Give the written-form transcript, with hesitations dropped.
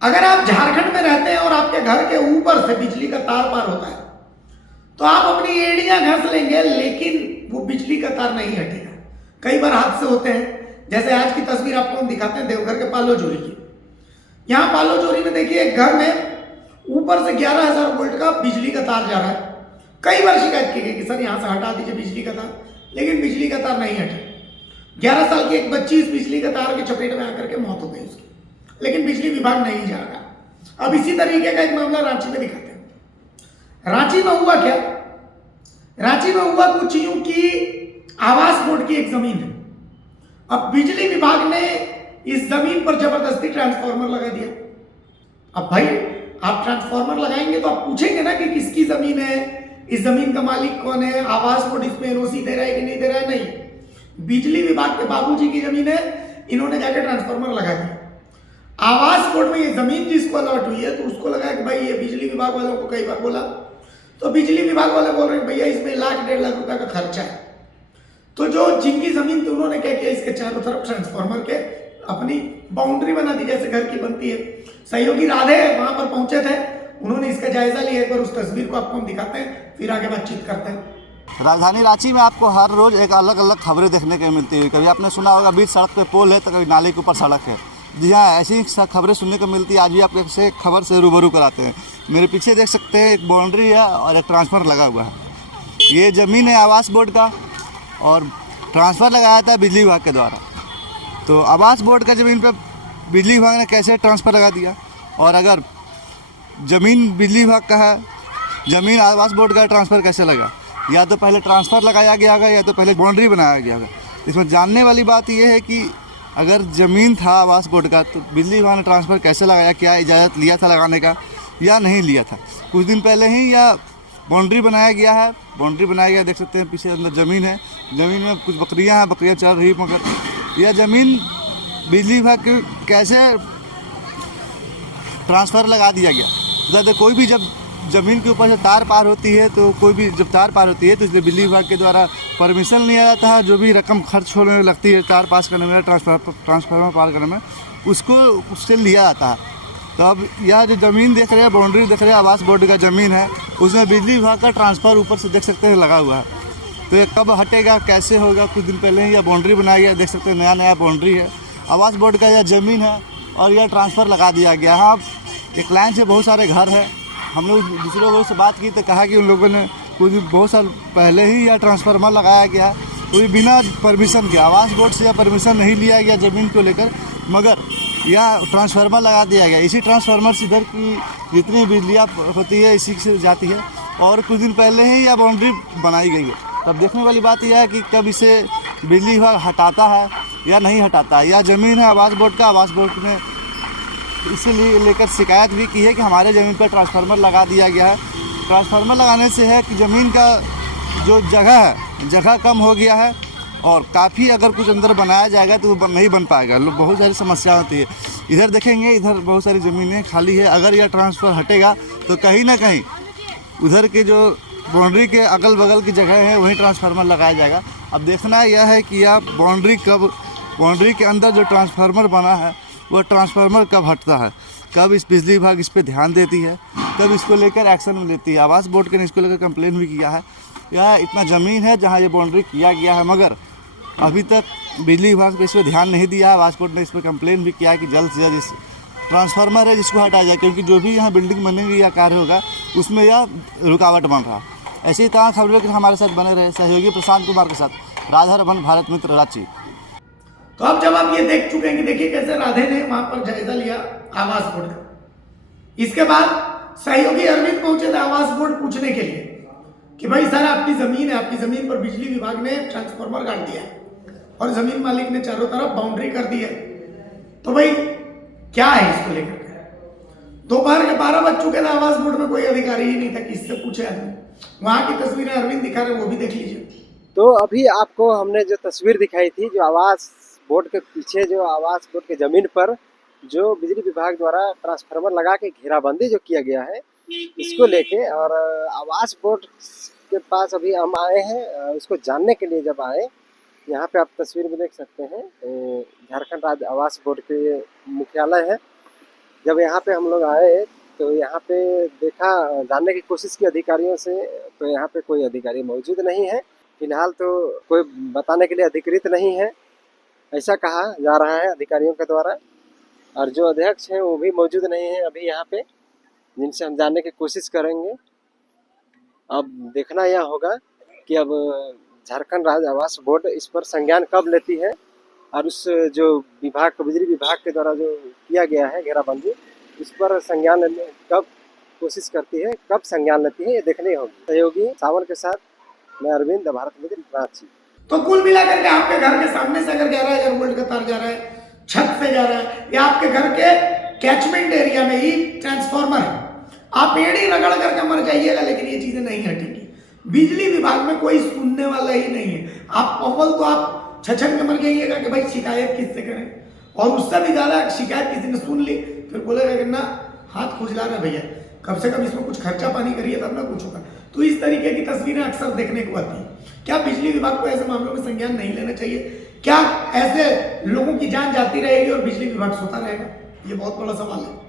अगर आप झारखंड में रहते हैं और आपके घर के ऊपर से बिजली का तार पार होता है तो आप अपनी एड़ियां घस लेंगे, लेकिन वो बिजली का तार नहीं हटेगा। कई बार हादसे होते हैं, जैसे आज की तस्वीर आपको हम दिखाते हैं देवघर के पालोजोरी की। यहाँ पालोजोरी में देखिए एक घर में ऊपर से 11,000 वोल्ट का बिजली का तार जा रहा है। कई बार शिकायत की गई कि सर यहाँ से हटा दीजिए बिजली का तार, लेकिन बिजली का तार नहीं हटा। 11 साल की एक बच्ची इस बिजली के तार की चपेट में आकर के मौत हो गई उसकी, लेकिन बिजली विभाग नहीं जागा। अब इसी तरीके का एक मामला रांची में दिखाते हैं। रांची में हुआ क्या? रांची में हुआ कुछ यूं कि आवास बोर्ड की एक जमीन है। अब बिजली विभाग ने इस जमीन पर जबरदस्ती ट्रांसफार्मर लगा दिया। अब भाई आप ट्रांसफार्मर लगाएंगे तो आप पूछेंगे ना कि किसकी जमीन है, इस जमीन का मालिक कौन है, आवास बोर्ड इसमें एनओसी दे रहा है कि नहीं दे रहा है। नहीं, बिजली विभाग के बाबूजी की जमीन है, इन्होंने जाकर ट्रांसफार्मर लगा दिया। आवास बोर्ड में ये जमीन जिसको अलॉट हुई है तो उसको लगा कि भाई ये बिजली विभाग वालों को कई बार बोला तो बिजली विभाग वाले बोल रहे हैं भैया इसमें 1,00,000-1,50,000 रुपए का खर्चा है। तो जो जिनकी जमीन थी उन्होंने क्या किया, इसके चारों तरफ ट्रांसफार्मर के अपनी बाउंड्री बना दी जैसे घर की बनती है। सहयोगी राधे वहां पर पहुंचे थे, उन्होंने इसका जायजा लिया। एक बार उस तस्वीर को आपको हम दिखाते हैं, फिर आगे बातचीत करते हैं। राजधानी रांची में आपको हर रोज एक अलग अलग खबरें देखने को मिलती है। कभी आपने सुना होगा बीच सड़क पे पोल है तो कभी नाले के ऊपर सड़क है। जी हाँ, ऐसी खबरें सुनने को मिलती है। आज भी आपको से खबर से रूबरू कराते हैं। मेरे पीछे देख सकते हैं एक बाउंड्री है और एक ट्रांसफर लगा हुआ है। ये ज़मीन है आवास बोर्ड का और ट्रांसफ़र लगाया था बिजली विभाग के द्वारा। तो आवास बोर्ड का ज़मीन पर बिजली विभाग ने कैसे ट्रांसफ़र लगा दिया, और अगर ज़मीन बिजली विभाग का है, ज़मीन आवास बोर्ड का ट्रांसफ़र कैसे लगा? या तो पहले ट्रांसफ़र लगाया गया होगा या तो पहले बाउंड्री बनाया गया होगा। इसमें जानने वाली बात यह है कि अगर ज़मीन था आवास बोर्ड का तो बिजली विभाग ने ट्रांसफ़र कैसे लगाया, क्या इजाज़त लिया था लगाने का या नहीं लिया था। कुछ दिन पहले ही या बाउंड्री बनाया गया है, बाउंड्री बनाया गया, देख सकते हैं पीछे अंदर ज़मीन है। ज़मीन में कुछ बकरियां हैं, बकरियां चल रही, मगर यह ज़मीन बिजली विभाग के कैसे ट्रांसफ़र लगा दिया गया। ज़्यादा कोई भी जब ज़मीन के ऊपर से तार पार होती है तो कोई भी जब तार पार होती है तो इसलिए बिजली विभाग के द्वारा परमिशन लिया जाता है। जो भी रकम खर्च होने में लगती है तार पास करने में, ट्रांसफार्मर पार करने में, उसको उससे लिया जाता है। तो अब यह जो ज़मीन देख रहे हैं, बाउंड्री देख रहे हैं, आवास बोर्ड का ज़मीन है, उसमें बिजली विभाग का ट्रांसफ़र ऊपर से देख सकते हैं लगा हुआ है। तो ये कब हटेगा, कैसे होगा? कुछ दिन पहले ही यह बाउंड्री बनाया गया, देख सकते हैं नया नया बाउंड्री है। आवास बोर्ड का यह ज़मीन है और यह ट्रांसफ़र लगा दिया गया। हाँ, एक लाइन से बहुत सारे घर हैं। हम लोग दूसरे लोगों से बात की तो कहा कि उन लोगों ने कुछ बहुत साल पहले ही यह ट्रांसफार्मर लगाया गया है, कोई बिना परमिशन के। आवास बोर्ड से यह परमिशन नहीं लिया गया ज़मीन को लेकर, मगर यह ट्रांसफार्मर लगा दिया गया। इसी ट्रांसफार्मर से इधर की जितनी बिजलियाँ होती है इसी से जाती है, और कुछ दिन पहले ही यह बाउंड्री बनाई गई है। तब देखने वाली बात यह है कि कब इसे बिजली विभाग हटाता है या नहीं हटाता है। यह ज़मीन है आवास बोर्ड का। आवास बोर्ड ने इसीलिए लेकर शिकायत भी की है कि हमारे ज़मीन पर ट्रांसफार्मर लगा दिया गया है। ट्रांसफार्मर लगाने से है कि ज़मीन का जो जगह है, जगह कम हो गया है, और काफ़ी अगर कुछ अंदर बनाया जाएगा तो वो नहीं बन पाएगा। लोग बहुत सारी समस्या होती है। इधर देखेंगे, इधर बहुत सारी ज़मीनें खाली है। अगर यह ट्रांसफ़र हटेगा तो कहीं ना कहीं उधर के जो बाउंड्री के अगल बगल की जगह है वहीं ट्रांसफार्मर लगाया जाएगा। अब देखना यह है कि यह बाउंड्री के अंदर जो ट्रांसफार्मर बना है वो ट्रांसफार्मर कब हटता है, कब इस बिजली विभाग इस पर ध्यान देती है, कब इसको लेकर एक्शन लेती है। आवास बोर्ड ने इसको लेकर कंप्लेन भी किया है। यह इतना ज़मीन है जहाँ ये बाउंड्री किया गया है, मगर अभी तक बिजली विभाग ने इस पर ध्यान नहीं दिया है। आवास बोर्ड ने इस पर कंप्लेन भी किया है कि जल्द से जल्द इस ट्रांसफार्मर है जिसको हटाया जाए, क्योंकि जो भी यहाँ बिल्डिंग बनेगी या कार्य होगा उसमें यह रुकावट बन रहा है। ऐसे ही तरह खबरों के हमारे साथ बने रहे। सहयोगी प्रशांत कुमार के साथ राधा रमन, भारत मित्र, रांची। तो अब जब आप ये देख चुके हैं कि देखिए कैसे राधे ने वहां पर जायजा लिया आवास बोर्ड का। इसके बाद सहयोगी अरविंद पहुंचे थे आवास बोर्ड पूछने के लिए कि भाई सर आपकी जमीन है, आपकी जमीन पर बिजली विभाग ने ट्रांसफार्मर काट दिया और जमीन मालिक ने चारों तरफ बाउंड्री कर दी है, तो भाई क्या है इसको लेकर? दोपहर के 12 बज चुके थे, आवास बोर्ड में कोई अधिकारी ही नहीं था कि इससे पूछे आदमी। वहां की तस्वीरें अरविंद दिखा रहे हैं, वो भी देख लीजिए। तो अभी आपको हमने जो तस्वीर दिखाई थी, जो आवास बोर्ड के पीछे, जो आवास बोर्ड के ज़मीन पर जो बिजली विभाग द्वारा ट्रांसफार्मर लगा के घेराबंदी जो किया गया है, इसको लेके और आवास बोर्ड के पास अभी हम आए हैं उसको जानने के लिए। जब आए यहाँ पे आप तस्वीर में देख सकते हैं झारखंड राज्य आवास बोर्ड के मुख्यालय है। जब यहाँ पे हम लोग आए तो यहाँ पे देखा, जानने की कोशिश की अधिकारियों से, तो यहाँ पे कोई अधिकारी मौजूद नहीं है फिलहाल, तो कोई बताने के लिए अधिकृत नहीं है ऐसा कहा जा रहा है अधिकारियों के द्वारा। और जो अध्यक्ष हैं वो भी मौजूद नहीं है अभी यहाँ पे, जिनसे हम जानने की कोशिश करेंगे। अब देखना यह होगा कि अब झारखंड राज्य आवास बोर्ड इस पर संज्ञान कब लेती है और उस जो विभाग, बिजली विभाग के द्वारा जो किया गया है घेराबंदी, इस पर संज्ञान लेने कब कोशिश करती है, कब संज्ञान लेती है, ये देखनी होगी। सहयोगी सावन के साथ मैं अरविंद, भारत मित्र, रांची। तो कुल मिलाकर के आपके घर के सामने से अगर 11,000 वोल्ट का तार जा रहा है, छत से जा रहा है, या आपके घर के कैचमेंट एरिया में ही ट्रांसफार्मर है, आप एड़ी रगड़ करके मर जाइएगा, लेकिन ये चीजें नहीं हटेंगी। बिजली विभाग में कोई सुनने वाला ही नहीं है। आप अव्वल तो आप छछन के मर जाइएगा कि भाई शिकायत किससे करें, और उससे भी ज्यादा शिकायत किसी ने सुन ली फिर बोलेगा कि ना हाथ खुजला रहा भैया, कम से कम इसमें कुछ खर्चा पानी करिए तब ना कुछ होगा। तो इस तरीके की तस्वीरें अक्सर देखने को आती हैं। क्या बिजली विभाग को ऐसे मामलों में संज्ञान नहीं लेना चाहिए? क्या ऐसे लोगों की जान जाती रहेगी और बिजली विभाग सोता रहेगा? ये बहुत बड़ा सवाल है।